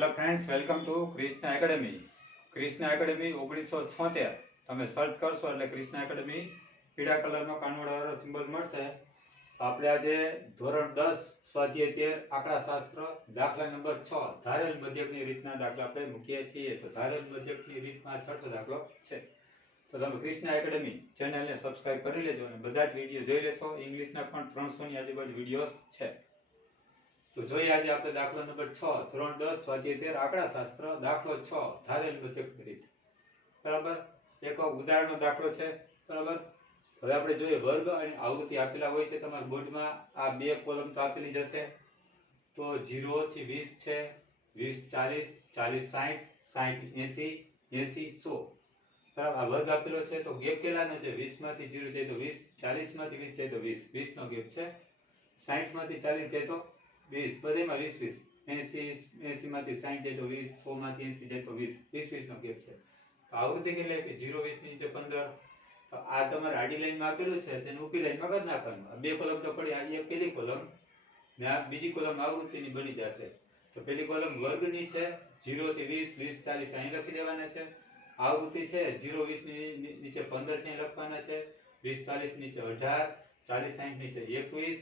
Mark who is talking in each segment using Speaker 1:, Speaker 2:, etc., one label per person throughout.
Speaker 1: Hello friends welcome to Krishna academy Krishna academy ઓગણીસો છોતેર. તમે સર્ચ કરશો એટલે ક્રિષ્ના એકેડમી પીળા કલરનો કાનોડાવાળો સિમ્બોલ મળશે. આપણે આજે ધોરણ દસ, સ્વાધ્યાય તેર આંકડા શાસ્ત્ર દાખલા નંબર છ, ધારેલ મધ્યકની રીતના દાખલા આપણે મૂકીએ છીએ. તો ધારેલ મધ્યકની રીતમાં છઠ્ઠો દાખલો છે. તો તમે ક્રિષ્ના એકેડેમી ચેનલને સબસ્ક્રાઇબ કરી લેજો અને બધા જ વીડિયો જોઈ લેશો. ઇંગ્લિશના પણ ત્રણસોની આજુબાજુ વિડીયોઝ છે. તો જોઈએ આજે આપણે દાખલો નંબર છ, ધોરણ દસ, સ્વાધ્યાય તેર, આંકડા શાસ્ત્ર, દાખલો છ, ધારેલ મધ્યકની રીત. બરાબર? એક ઉદાહરણનો દાખલો છે. બરાબર? હવે આપણે જોઈએ વર્ગ અને આવૃત્તિ આપેલા હોય છે તમારા બોર્ડમાં. આ બે કોલમ તો આપેલી જશે તો 0 થી વીસ છે. વીસ ચાલીસ ચાલીસ સાહીઠ સાહીઠ એસી એસી સો. બરાબર? આ વર્ગ આપેલો છે. તો ગેપ કેટલાનો છે? વીસમાંથી 0 જાય તો 20 40 માંથી વીસ જાય તો વીસ. વીસ નો ગેપ છે. 60 માંથી 40 જાય તો 20 બધેમાં 20 20 80 80 માંથી 60 જાય તો 20 100 માંથી 80 જાય તો 20 20 20 નો ગેપ છે. તો આવૃત્તિ કેટલી આપી? 0 20 ની નીચે 15 તો આ તમારે આડી લાઈનમાં આપેલું છે, તેને ઊભી લાઈનમાં કરી નાખવાનું. બે કોલમ તો પડી, આ એક પેલી કોલમ, ને આ બીજી કોલમ આવૃત્તિની બની જશે. તો પેલી કોલમ વર્ગની છે જીરો થી વીસ વીસ, ચાલીસ અહીં લખી દેવાના છે. આવૃત્તિ છે 0 20 ની, ની- નીચે 15 છે, અહીં લખવાના છે. 20 40 નીચે 18 40 60 નીચે 21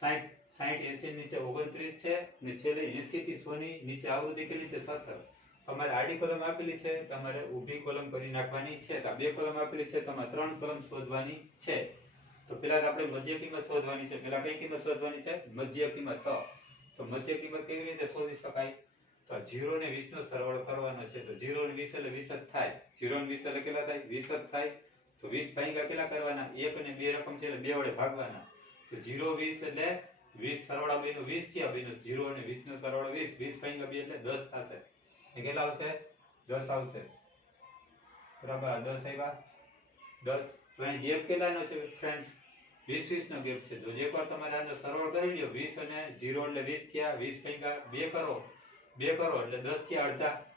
Speaker 1: 60 60 80 નીચે 29 છે ને છેલ્લે 80 થી 100 નીચે આવૃત્તિ કેટલી છે? 17 તમારે આડી કોલમ આપેલી છે, તમારે ઊભી કોલમ કરી નાખવાની છે. બે કોલમ આપેલી છે, તમારે ત્રણ કોલમ શોધવાની છે. તો પેલા આપણે મધ્ય શોધવાની છે. પેલા કઈ કિંમત શોધવાની છે? મધ્ય કિંમત. તો મધ્ય કિંમત કેવી રીતે શોધી શકાય? તો 0 ને 20 નો સરવાળો કરવાનો છે. તો 0 ને 20 એટલે 20 જ થાય. 0 ને 20 એટલે કેટલા થાય? 20 જ થાય. તો 20 ભાગ્યા કેટલા કરવાના? એક અને બે રકમ છે એટલે બે વડે ભાગવાના. તો 0 20 એટલે 20 સરવાળા બેનો 20 થયા બેનો 0 અને 20 નો સરવાળો 20 20 ભાગ્યા બે એટલે 10 થશે. એ કેટલા આવશે? 10 આવશે. બરાબર, દસ 10 આવ્યા. 10 તો અહીં ગેપ કેટલાનો છે ફ્રેન્ડ્સ 20 20 નો ગેપ છે. તો જે એકવાર તમારે આનો સરવાળો કરી લ્યો 20 અને 0 એટલે 20 થયા. 20 ભાગ્યા બે કરો. બે કરો એટલે 10 થી અડધા.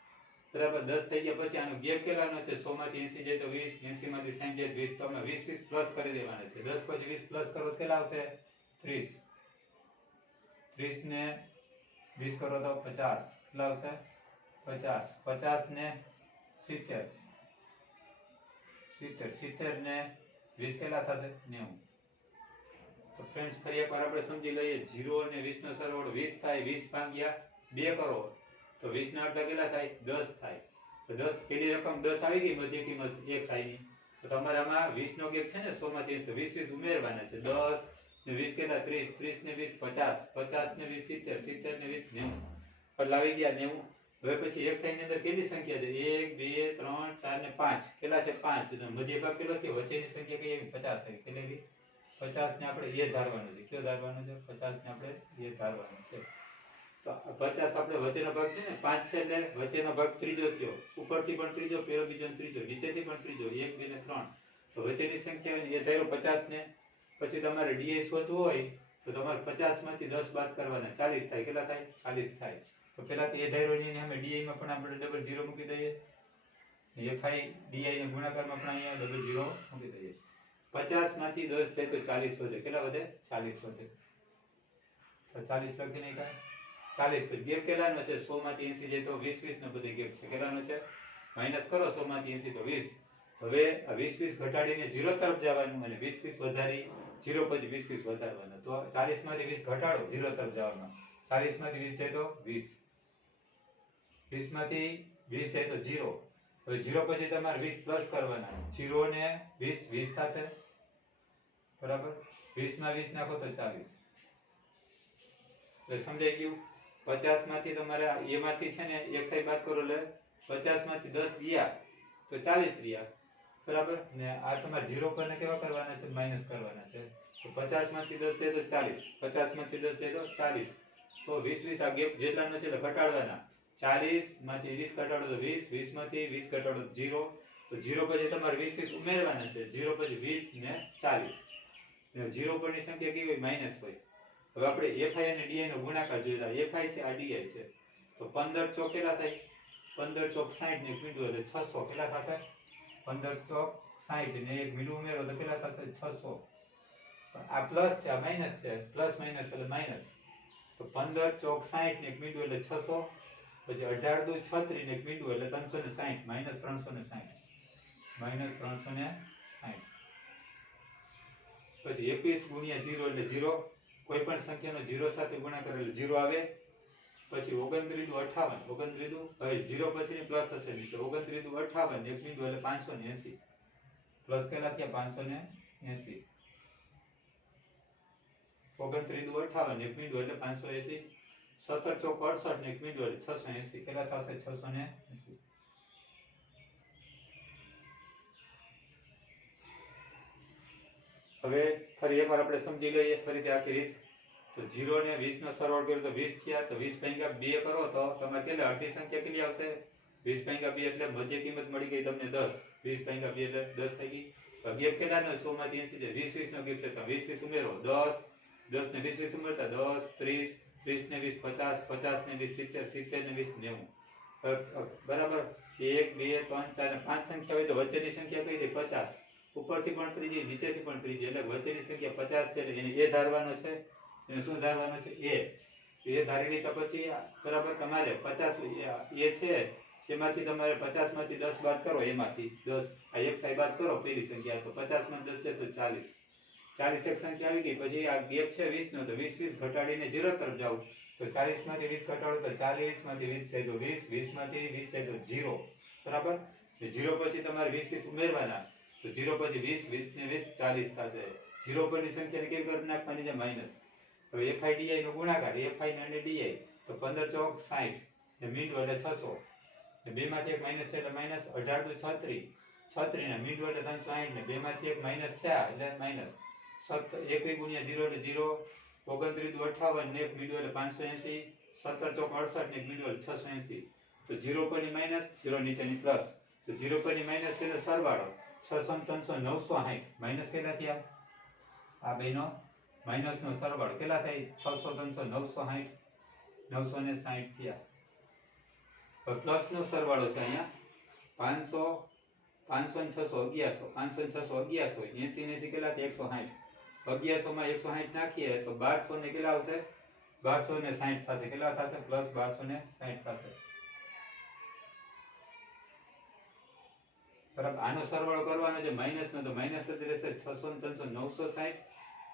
Speaker 1: બરાબર, દસ થઈ ગયા પછી આનો ગેપ કેટલાનો છે? સો માંથી એસી જાય તો વીસ, એસી માંથી 60 જાય વીસ. તો અમે વીસ વીસ પ્લસ કરી દેવાના છે. દસ પછી વીસ પ્લસ કરો તો કેટલા આવશે? 30 30 ને વીસ કરો તો 50 કેટલા આવશે? 50 50 ને 70 70 70 ને વીસ કેટલા થશે? 90 તો ફ્રેન્ડ્સ ફરી એકવાર આપણે સમજી લઈએ. જીરો અને વીસ નો સરવાળો વીસ થાય, વીસ ભાગ્યા બે કરો. તો વીસ ના અડધા કેટલા થાય? દસ થાય. તો દસ પેલી રકમ દસ આવી ગઈ મધ્ય કિંમત એક સાઈની તો તમારે આમાં 20 નો ગેપ છે ને 100 માંથી તો વીસ વીસ ઉમેરવાના છે. દસ ને વીસ કેટલા? 30 30 ને વીસ, પચાસ. પચાસ ને 20 70 70 ને 20 90 એટલે આવી ગયા 90 હવે પછી એક સાઈડની અંદર કેટલી સંખ્યા છે? 1 2 3 4 ને પાંચ. કેટલા છે? પાંચ. મધ્ય ભાગ કેટલો થયો? વચ્ચેની સંખ્યા કઈ 50 આવી કેટલી પચાસ ને આપણે એ ધારવાનું છે. કયો ધારવાનું છે? 50 ને આપણે એ ધારવાનું છે. 50 આપણે વચ્ચેનો ભાગ છે ને, પાંચ છે એટલે વચ્ચેનો ભાગ ત્રીજો થયો. ઉપરથી પણ ત્રીજો, પેલો બીજો ત્રીજો, નીચેથી પણ ત્રીજો 1 2 ને ત્રણ. તો વચ્ચેની સંખ્યા એ થયો પચાસ ને, પછી તમારે ડીએ શોધવું હોય, તો તમારે 50 માંથી દસ બાદ કરવાના 40 થાય. કેટલા થાય? 40 થાય. તો પેલા તો એ ધાર્યો ની, અમે ડીઆઈ માં પણ આપણે ડબલ ઝીરો મૂકી દઈએ. એફઆઈ, ડીઆઈ ને ગુણાકારમાં પણ અહીંયા ડબલ ઝીરો મૂકી દઈએ. 50 માંથી દસ છે તો 40 વધે. કેટલા વધે? 40 વધે. તો 40 લખી નાખ્યા. 40 પછી ગેપ કેટલાનો છે? સો માંથી એસી જાય તો વીસ વીસ નો બધો ગેપ છે. કેટલાનો છે? માઇનસ કરો સો માંથી એસી તો વીસ. હવે 20 20 ઘટાડીને 0 તરફ જવાનું અને વીસ વીસ વધારી 0 પછી વીસ વીસ વધારવાના. તો 40 માંથી વીસ ઘટાડો 0 તરફ જવામાં 40 માંથી વીસ જાય તો વીસ. વીસમાંથી વીસ જાય તો 0 હવે 0 પછી તમારે વીસ પ્લસ કરવાના. જીરો ને વીસ વીસ થશે. બરાબર? 20 માં 20 નાખો તો 40 એટલે સમજાઈ ગયું? 50 માંથી તમારે એમાંથી છે ને એક સાઈડ બાદ કરો એટલે 50 માંથી દસ ગયા તો 40 રહ્યા બરાબર? ને આ તમારે ઝીરો પર કેવા કરવાના છે? માઇનસ કરવાના છે. તો 50 માંથી દસ જાય તો 40 50 માંથી દસ જાય તો 40 તો વીસ વીસ આ ગેપ જેટલાનો છે એટલે ઘટાડવાના. 40 માંથી વીસ ઘટાડો તો વીસ વીસમાંથી વીસ ઘટાડો 0 તો ઝીરો પછી તમારે વીસ વીસ ઉમેરવાના છે. ઝીરો પછી વીસ ને 40 ને 0 પરની સંખ્યા કેવી હોય? માઇનસ હોય. હવે આપણે એફઆઈ અને ડીઆઈ નો ગુણાકાર જોઈતા એફઆઈ છે, આ ડીઆઈ છે. તો 15 ચોક કેટલા થાય? 15 ચોક 60 ને મીંડું એટલે છસો. કેટલા થશે? 15 ચોક 60 ને એક મીંડું ઉમેરો તો કેટલા થશે? છસો. આ પ્લસ છે, આ માઇનસ છે. પ્લસ માઇનસ એટલે માઇનસ તો 15 ચોક 60 ને એક મીંડું એટલે છસો. પછી અઢાર દુ છત્રી ને એક મીંડું એટલે ત્રણસો ને સાઠ માઇનસ ત્રણસો ને સાહીઠ માઇનસ ત્રણસો ને સાઠ પછી એકવીસ ગુણ્યા જીરો એટલે જીરો. કોઈ પણ સંખ્યાનો જીરો સાથે ગુણાકાર એટલે જીરો આવે, પછી ઓગણત્રીસ અઠાવન ઓગણત્રીસ હવે જીરો પછી પ્લસ હશે નીચે. ઓગણત્રીસ અઠાવન, એક બિંદુ એટલે પાંચસો ને એસી. પ્લસ કેટલા થયા પાંચસો ને એસી. ઓગણત્રીસ દુ અઠાવન, એક બિંદુ એટલે પાંચસો એસી. સત્તર ચોક અડસઠ ને એક બિંદુ એટલે છસો એસી. કેટલા થશે? છસો ને હવે ફરી એકવાર આપણે સમજી લઈએ ફરીથી આખી રીત. તો જીરો ને વીસ નો સરવાળો કર્યો તો વીસ થયા, તો વીસ ભાગ્યા બે કરો તો તમારે કેટલા? અડધી સંખ્યા કેટલી આવશે? વીસ ભાગ્યા બે એટલે મધ્ય કિંમત મળી ગઈ તમને દસ. વીસ ભાગ્યા બે એટલે દસ થઈ ગઈ. તો કેટલા નો સો માંથી એસી છે. વીસ વીસ નો ગેપ છે. તો વીસ વીસ ઉમેરો. દસ. દસ ને વીસ વીસ ઉમેરતા દસ, ત્રીસ. ત્રીસ ને વીસ પચાસ. પચાસ ને વીસ સિત્તેર. સિત્તેર ને વીસ નેવું. બરાબર? એક, બે, ત્રણ, ચાર પાંચ સંખ્યા હોય તો વચ્ચેની સંખ્યા કઈ હતી પચાસ. ઉપરથી પણ ત્રીજી, નીચેથી પણ ત્રીજી, એટલે વચ્ચેની સંખ્યા પચાસ છે, એટલે એને એ ધારવાનો છે. એને શું ધારવાનો છે? એ. એ ધારી તો પછી બરાબર તમારે પચાસ, એ છે, એમાંથી તમારે પચાસમાંથી દસ બાદ કરો, એમાંથી દસ. આ એક સાઈ બાદ કરો પેલી સંખ્યા. તો પચાસમાં દસ છે, તો ચાલીસ. ચાલીસ એક સંખ્યા આવી ગઈ. પછી આ ગેપ છે વીસ નો તો વીસ વીસ ઘટાડીને ઝીરો તરફ જાવ તો ચાલીસમાંથી વીસ ઘટાડો, તો ચાલીસમાંથી વીસ થાય તો વીસ વીસમાંથી વીસ થાય તો જીરો બરાબર? જીરો પછી તમારે વીસ વીસ ઉમેરવાના. તો જીરો પછી વીસ વીસ ને વીસ ચાલીસ થશે. જીરો પરની સંખ્યાને કેવી કરી નાખવાની છે? માઇનસ હવે એફઆઈ ડીઆઈ નો ગુણાકાર, એફઆઈ અને ડીઆઈ, તો પંદર ચોક સાઠ ને મીંડો એટલે છસો. બે માંથી એક માઇનસ છે એટલે માઇનસ અઢાર દુ છત્રીસ છત્રીસ ને મીંડો એટલે ત્રણસો સાઠ ને બે માંથી એક માઇનસ થયા એટલે માઇનસ સત્તર એક ગુણ્યા જીરો એટલે જીરો ઓગણત્રીસ દુ અઠાવન ને એક મીંડો એટલે પાંચસો એસી. સત્તર ચોક અડસઠ ને એક મીંડું એટલે છસો એસી. તો જીરો પરની માઇનસ જીરો નીચેની પ્લસ. તો જીરો પરની માઇનસ એટલે સરવાળો. છસો ને ત્રણસો નવસો સાઠ માઇનસ કેટલા થયા? આ બેનો. માઇનસ નો સરવાળો કેટલા થાય છસો ત્રણસો નવસો સાઠ નવસો ને સાઠ થયા. પ્લસ નો સરવાળો છે અહીંયા પાંચસો પાંચસો ને છસો અગિયારસો. પાંચસો ને છસો અગિયારસો એસી ને એસી કેટલા થાય? એકસો સાઠ અગિયારસો માં એકસો સાઠ નાખીએ તો બારસો ને કેટલા આવશે? બારસો ને સાઠ થશે. કેટલા થશે? પ્લસ બારસો ને સાઠ થશે. બરાબર આનો સરવાળો કરવાનો છે માઇનસ નો તો માઇનસ જ રહેશે, છસો ને ત્રણસો, નવસો સાહીઠ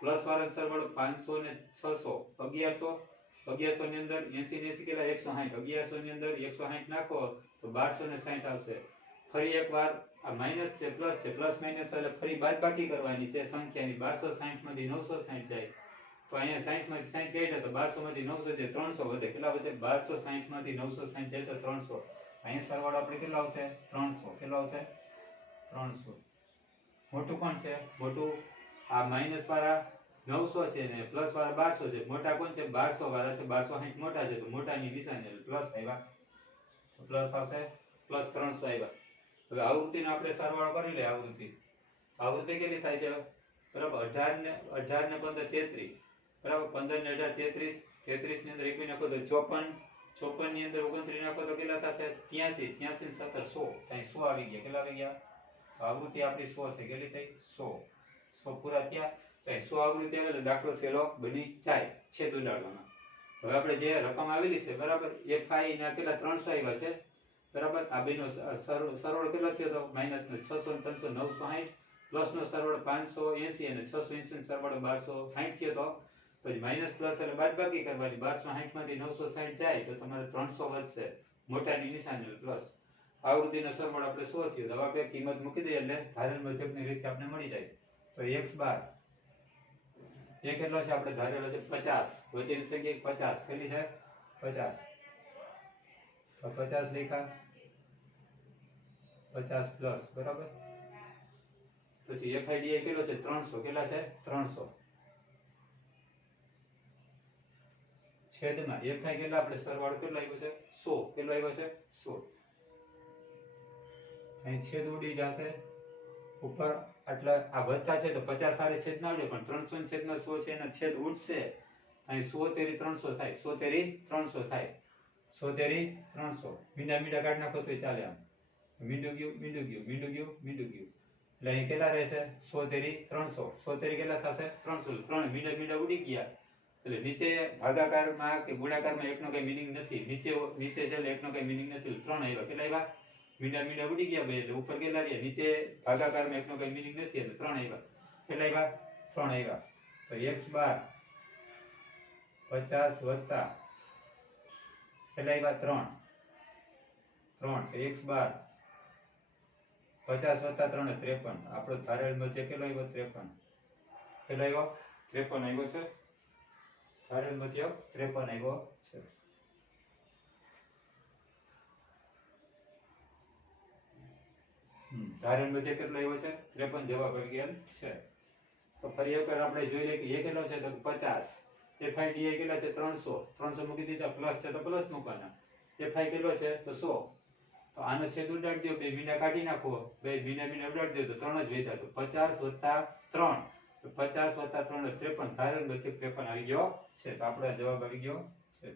Speaker 1: પ્લસ વાળો સરવાળો પાંચસો ને છસો, અગિયારસો. અગિયારસો ની અંદર એસી એસી કેટલા? એકસો સાઠ અગિયારસો ની અંદર એકસો સાઠ નાખો, તો બારસો ને સાહીઠ આવશે. ફરી એકવાર આ માઇનસ છે પ્લસ છે પ્લસ માઇનસ એટલે ફરી બાદ બાકી કરવાની છે સંખ્યાની. બારસો સાહીઠમાંથી નવસો સાહીઠ જાય. તો અહીંયા સાઠમાંથી સાઠ કાઢ્યા તો બારસો માંથી નવસો જાય, ત્રણસો વધે. કેટલા વધે? બારસો સાઠમાંથી નવસો સાઠ જાય તો ત્રણસો. અહીંયા સરવાળો આપણે કેટલો આવશે? ત્રણસો. કેટલો આવશે? ત્રણસો. મોટું કોણ છે? મોટું? આ માઇનસ વાળા નવસો છે ને પ્લસ વાળા બારસો છે. મોટા કોણ છે? બારસો વાળા છે. બારસો સાઠ મોટા છે. તો મોટાની નિશાની એટલે પ્લસ આવ્યા. પ્લસ આવશે. પ્લસ ત્રણસો આવ્યા. હવે આવૃત્તિનો આપણે સરવાળો કરી લે આવૃત્તિ. આવૃત્તિ કેટલી થાય છે? બરાબર, અઢાર ને અઢાર ને પંદર તેત્રીસ. બરાબર, પંદર ને અઢાર તેત્રીસ. તેત્રીસની અંદર એકવી નાખો તો ચોપન. ચોપનની અંદર ઓગણત્રીસ નાખો તો કેટલા થશે? ત્યાસી. ત્યાંસી ને સત્તર સો. ત્યાં સો આવી ગયા. કેટલા આવી ગયા? આવૃત્તિ આપણી સો થઈ કેટલી થઈ? સો. સો પૂરા થયા. સો આવૃત્તિ આવે એટલે દાખલો સહેલો બની જાય છેદ ઉડાડવાનો. હવે આપણે જે રકમ આવેલી છે, બરાબર? એફઆઈ ના કેટલા? ત્રણસો આવ્યા છે. બરાબર? આ બેનો સરવાળો સરવાળો કેટલો થયો તો? માઇનસ નો છસો ત્રણસો નવસો સાઠ પ્લસ નો સરવાળો પાંચસો એસી અને છસો એસી નો સરવાળો બારસો સાહીઠ થયો તો? પછી માઇનસ પ્લસ એટલે બાદ બાકી કરવાની. બારસો સાઠમાંથી નવસો સાહીઠ જાય તો તમારે ત્રણસો વધશે. મોટાની નિશાની પ્લસ આવૃત્તિનો સરવાળો આપણે સો થયો, તો આપણે કિંમત મૂકી દઈએ એટલે ધારેલ મધ્યકની રીતે આપણે મળી જાય. તો એક્સ બાર. એ કેટલો છે આપણે ધારેલો છે પચાસ. વચ્ચેની સંખ્યા પચાસ. કેટલી છે? પચાસ. તો પચાસ લેખા પચાસ પ્લસ, બરાબર? પછી એફઆઈડીઆઈ કેટલો છે? ત્રણસો. કેટલા છે? ત્રણસો. છેદમાં એફઆઈ કેટલા આપણે સરવાળો કેટલો આવ્યો છે? સો. કેટલો આવ્યો છે? સો. અહીં છેદ ઉડી જશે. ઉપર આટલા આ વધતા છે તો પચાસ સારે છેદ ના ઉડે, પણ ત્રણસો ને છેદમાં સો છે એના છેદ ઉડશે. અહીં સો તેરી ત્રણસો થાય. સો તેરી ત્રણસો થાય. સો તેરી ત્રણસો. મીંડા મીંડા કાઢ નાખો તો ચાલે આમ. મીંડું ગયું મીંડું ગયું મીંડું ગયું મીંડું ગયું. એટલે અહીં કેટલા રહેશે? સો તેરી ત્રણસો. સો તેરી કેટલા થશે? ત્રણસો. ત્રણ મીંડા મીંડા ઉડી ગયા. એટલે નીચે ભાગાકારમાં કે ગુણાકારમાં એકનો કઈ મિનિંગ નથી. નીચે નીચે છે એકનો કઈ મિનિંગ નથી. ત્રણ આવ્યા કેટલા આવ્યા મીંડા મીંડા ઉડી ગયા એટલે ઉપર કેટલા રહ્યા. નીચે ભાગાકારમાં એકનો કઈ મિનિંગ નથી, એટલે ત્રણ આવ્યા. કેટલા આવ્યા, ત્રણ આવ્યા. તો એક્સ બાર, પચાસ વત્તા કેટલા આવ્યા ત્રણ. ત્રણ, તો એક્સ બાર, પચાસ વત્તા ત્રણ, ત્રેપન. આપણો ધારેલ મધ્ય કેટલો આવ્યો? ત્રેપન. કેટલો આવ્યો, ત્રેપન આવ્યો છે. ધારેલ મધ્ય ત્રેપન આવ્યો. છે બધે કેટલો આવ્યો છે? ત્રેપન જવાબ આવી ગયા છે. તો ફરી એકવાર આપણે જોઈ લઈએ કે એ કેટલો છે? તો પચાસ. એફઆઈ ડી કેટલા છે? ત્રણસો. ત્રણસો મૂકી દીધા. પ્લસ છે તો પ્લસ મૂકવાના. એફઆઈ કેટલો છે? તો સો. તો આનો છેદ ઉડાડી દો બે મીંડા કાઢી નાખો. બે મીંડા મીંડા ઉડાડી દો તો ત્રણ જ વધ્યા. તો પચાસ વત્તા ત્રણ. પચાસ વત્તા ત્રણ ત્રેપન. ધારણ બધે ત્રેપન આવી ગયો છે. તો આપણો જવાબ આવી ગયો છે.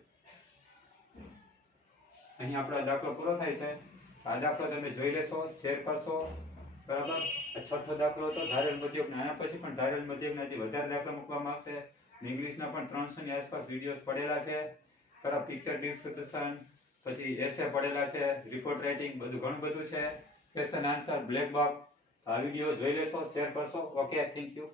Speaker 1: અહીં આપણો દાખલો પૂરો થાય છે. આ દાખલો તમે જોઈ લેશો, શેર કરશો, બરાબર? છઠ્ઠો દાખલો હતો, ધારેલ મધ્યકના આના પછી પણ ધારેલ મધ્યકના હજી વધારે દાખલા મૂકવામાં આવશે. ઇંગ્લિશના પણ ત્રણસો ની આસપાસ વિડીયોઝ પડેલા છે. બરાબર પિક્ચર ડિસ્કશન પછી એસે પડેલા છે રિપોર્ટ રાઇટિંગ બધું ઘણું બધું છે. ક્વેશ્ચન આન્સર બ્લેક બોક્સ આ વીડિયો જોઈ લેશો, શેર કરશો. Okay thank you